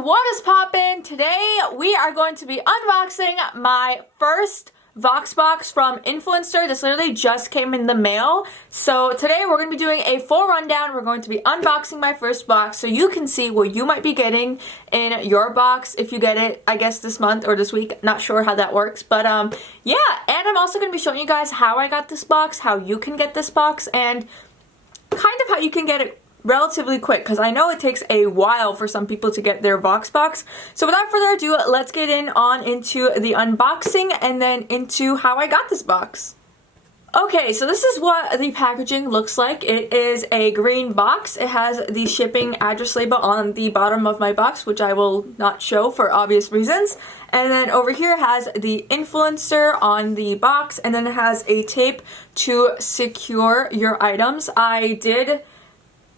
what is poppin'? Today we are going to be unboxing my first Vox Box from Influenster. This literally just came in the mail. So today we're going to be doing a full rundown. We're going to be unboxing my first box so you can see what you might be getting in your box if you get it, I guess, this month or this week. Not sure how that works. But yeah, and I'm also going to be showing you guys how I got this box, how you can get this box, and kind of how you can get it relatively quick, because I know it takes a while for some people to get their Vox Box. So without further ado, let's get into the unboxing and then into how I got this box. Okay, so this is what the packaging looks like. It is a green box. It has the shipping address label on the bottom of my box, which I will not show for obvious reasons. And then over here it has the influencer on the box, and then it has a tape to secure your items. I did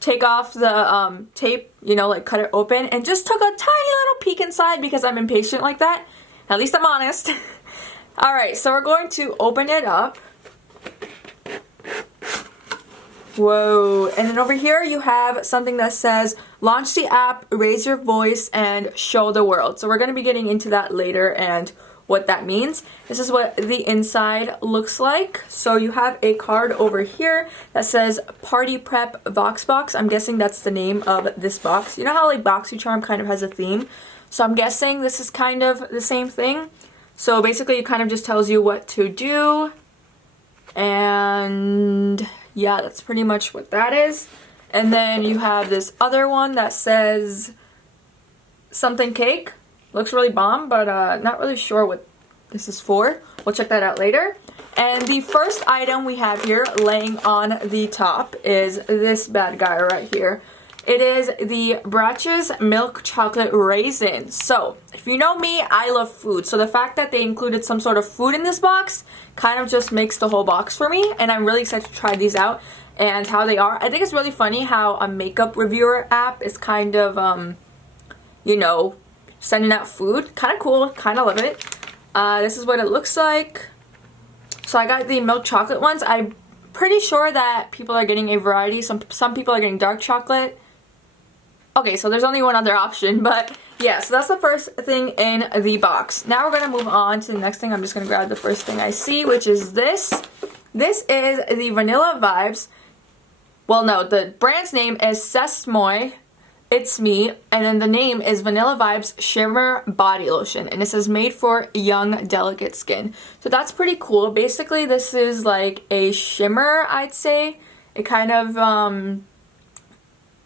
take off the tape, you know, like cut it open, and just took a tiny little peek inside because I'm impatient like that. At least I'm honest. Alright, so we're going to open it up. Whoa. And then over here you have something that says, launch the app, raise your voice, and show the world. So we're going to be getting into that later and what that means. This is what the inside looks like. So you have a card over here that says Party Prep Vox Box. I'm guessing that's the name of this box. You know how like BoxyCharm kind of has a theme? So I'm guessing this is kind of the same thing. So basically it kind of just tells you what to do. And yeah, that's pretty much what that is. And then you have this other one that says something cake. Looks really bomb, but not really sure what this is for. We'll check that out later. And the first item we have here laying on the top is this bad guy right here. It is the Brach's Milk Chocolate Raisin. So, if you know me, I love food. So the fact that they included some sort of food in this box kind of just makes the whole box for me. And I'm really excited to try these out and how they are. I think it's really funny how a makeup reviewer app is kind of, you know, sending out food. Kind of cool. Kind of love it. This is what it looks like. So I got the milk chocolate ones. I'm pretty sure that people are getting a variety. Some people are getting dark chocolate. Okay, so there's only one other option, but yeah, so that's the first thing in the box. Now we're going to move on to the next thing. I'm just going to grab the first thing I see, which is this. This is the Vanilla Vibes. Well, no, the brand's name is Sesmoy. It's Me, and then the name is Vanilla Vibes Shimmer Body Lotion, and it says made for young, delicate skin. So that's pretty cool. Basically, this is like a shimmer, I'd say. It kind of,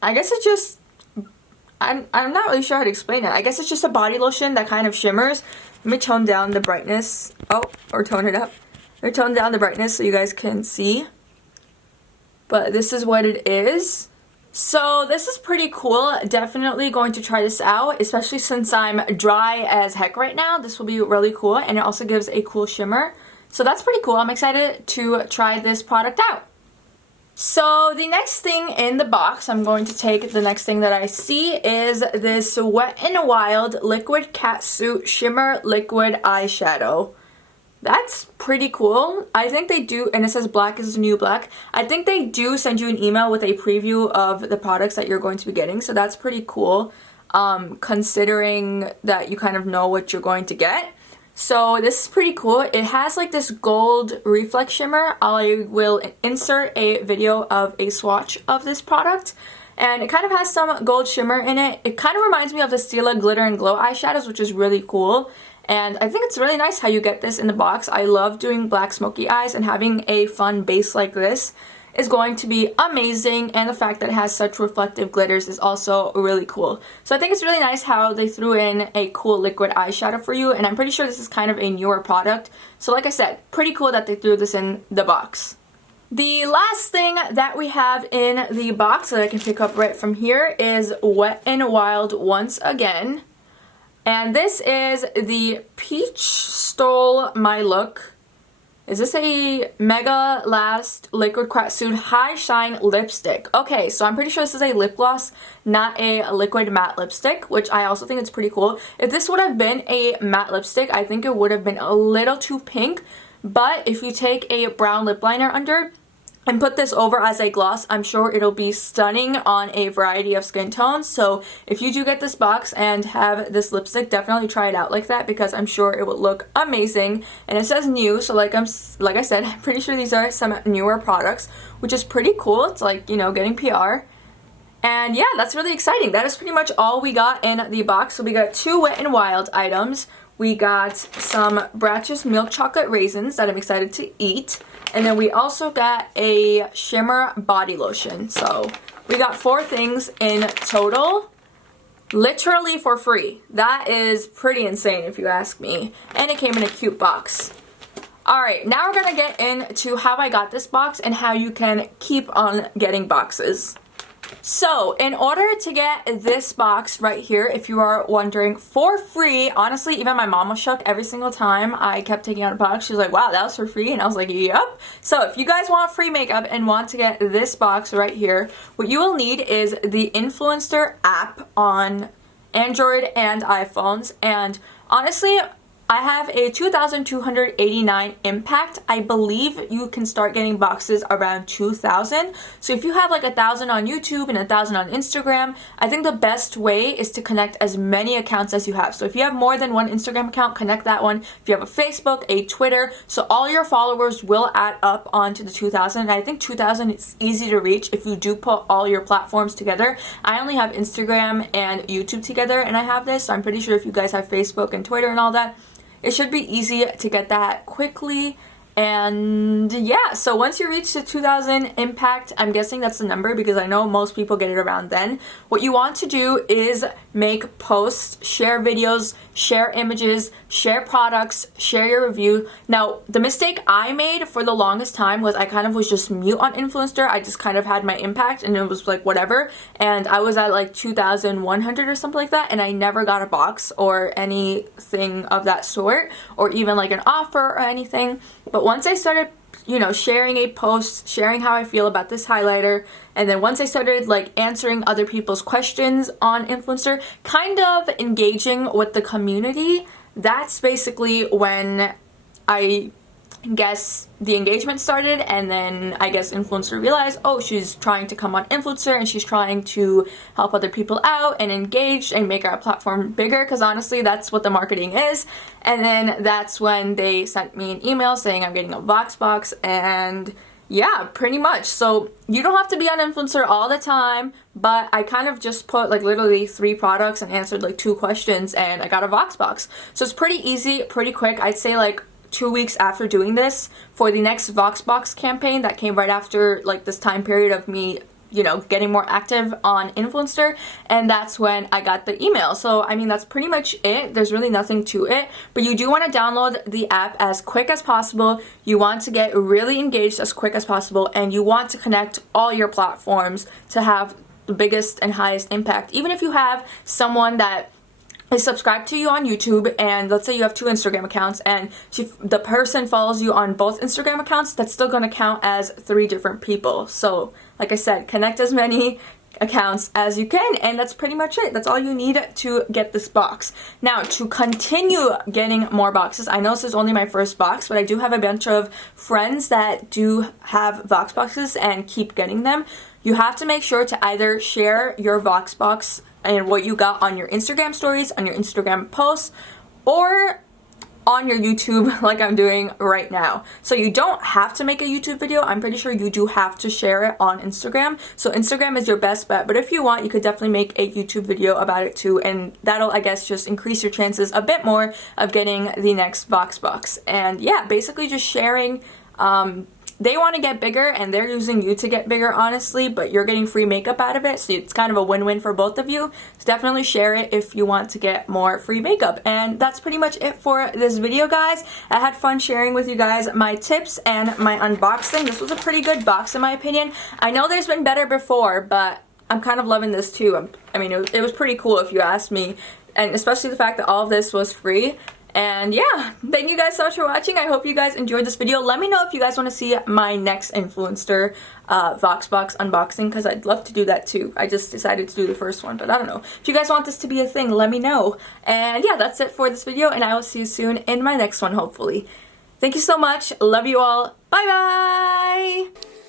I guess it's just, I'm not really sure how to explain it. I guess it's just a body lotion that kind of shimmers. Let me tone down the brightness. Oh, or tone it up. Let me tone down the brightness so you guys can see. But this is what it is. So this is pretty cool. Definitely going to try this out, especially since I'm dry as heck right now. This will be really cool, and it also gives a cool shimmer. So that's pretty cool. I'm excited to try this product out. So the next thing in the box, I'm going to take the next thing that I see is this Wet n Wild Liquid Catsuit Shimmer Liquid Eyeshadow. That's pretty cool. I think they do, and it says black is the new black. I think they do send you an email with a preview of the products that you're going to be getting, so that's pretty cool, considering that you kind of know what you're going to get. So this is pretty cool. It has like this gold reflex shimmer. I will insert a video of a swatch of this product. And it kind of has some gold shimmer in it. It kind of reminds me of the Stila Glitter and Glow eyeshadows, which is really cool. And I think it's really nice how you get this in the box. I love doing black smoky eyes, and having a fun base like this is going to be amazing. And the fact that it has such reflective glitters is also really cool. So I think it's really nice how they threw in a cool liquid eyeshadow for you. And I'm pretty sure this is kind of a newer product. So like I said, pretty cool that they threw this in the box. The last thing that we have in the box that I can pick up right from here is Wet n Wild once again. And this is the Peach Stole My Look. Is this a Mega Last Liquid Catsuit High Shine Lipstick? Okay, so I'm pretty sure this is a lip gloss, not a liquid matte lipstick, which I also think is pretty cool. If this would have been a matte lipstick, I think it would have been a little too pink. But if you take a brown lip liner under, and put this over as a gloss. I'm sure it'll be stunning on a variety of skin tones. So if you do get this box and have this lipstick, definitely try it out like that, because I'm sure it will look amazing. And it says new, so like I said, I'm pretty sure these are some newer products, which is pretty cool. It's like, you know, getting PR. And yeah, that's really exciting. That is pretty much all we got in the box. So we got 2 Wet n Wild items. We got some Bratches milk chocolate raisins that I'm excited to eat. And then we also got a shimmer body lotion. So we got 4 things in total, literally for free. That is pretty insane if you ask me. And it came in a cute box. Alright, now we're going to get into how I got this box and how you can keep on getting boxes. So, in order to get this box right here, if you are wondering, for free, honestly, even my mom was shook every single time I kept taking out a box. She was like, wow, that was for free, and I was like, yep. So, if you guys want free makeup and want to get this box right here, what you will need is the Influenster app on Android and iPhones, and honestly, I have a 2,289 impact. I believe you can start getting boxes around 2,000. So if you have like 1,000 on YouTube and 1,000 on Instagram, I think the best way is to connect as many accounts as you have. So if you have more than one Instagram account, connect that one. If you have a Facebook, a Twitter, so all your followers will add up onto the 2,000. And I think 2,000 is easy to reach if you do put all your platforms together. I only have Instagram and YouTube together, and I have this. So I'm pretty sure if you guys have Facebook and Twitter and all that, it should be easy to get that quickly. And yeah, so once you reach the 2,000 impact, I'm guessing that's the number because I know most people get it around then. What you want to do is make posts, share videos, share images, share products, share your review. Now, the mistake I made for the longest time was I kind of was just mute on Influenster. I just kind of had my impact and it was like whatever. And I was at like 2,100 or something like that, and I never got a box or anything of that sort, or even like an offer or anything. But once I started, you know, sharing a post, sharing how I feel about this highlighter, and then once I started like answering other people's questions on Influencer, kind of engaging with the community, that's basically when I guess the engagement started. And then I guess Influencer realized, oh, she's trying to come on Influencer and she's trying to help other people out and engage and make our platform bigger, because honestly that's what the marketing is. And then that's when they sent me an email saying I'm getting a Vox Box, and yeah, pretty much. So you don't have to be on Influencer all the time, but I kind of just put like literally 3 products and answered like 2 questions and I got a Vox Box. So it's pretty easy, pretty quick. I'd say like 2 weeks after doing this, for the next Vox Box campaign that came right after like this time period of me, you know, getting more active on Influencer, and that's when I got the email. So I mean, that's pretty much it. There's really nothing to it, but you do want to download the app as quick as possible. You want to get really engaged as quick as possible, and you want to connect all your platforms to have the biggest and highest impact. Even if you have someone that is subscribed to you on YouTube, and let's say you have 2 Instagram accounts and the person follows you on both Instagram accounts, that's still going to count as 3 different people. So like I said, connect as many accounts as you can, and that's pretty much it. That's all you need to get this box. Now, to continue getting more boxes, I know this is only my first box, but I do have a bunch of friends that do have Vox Boxes and keep getting them. You have to make sure to either share your Vox Box and what you got on your Instagram stories, on your Instagram posts, or on your YouTube like I'm doing right now. So you don't have to make a YouTube video. I'm pretty sure you do have to share it on Instagram. So Instagram is your best bet, but if you want, you could definitely make a YouTube video about it too, and that'll, I guess, just increase your chances a bit more of getting the next Vox Box. And yeah, basically just sharing. They want to get bigger and they're using you to get bigger, honestly, but you're getting free makeup out of it, so it's kind of a win-win for both of you. So definitely share it if you want to get more free makeup. And that's pretty much it for this video, guys. I had fun sharing with you guys my tips and my unboxing. This was a pretty good box in my opinion. I know there's been better before, but I'm kind of loving this too. I mean, it was pretty cool if you ask me, and especially the fact that all of this was free. And yeah, thank you guys so much for watching. I hope you guys enjoyed this video. Let me know if you guys want to see my next Influenster Vox Box unboxing, because I'd love to do that too. I just decided to do the first one, but I don't know. If you guys want this to be a thing, let me know. And yeah, that's it for this video, and I will see you soon in my next one, hopefully. Thank you so much. Love you all. Bye bye!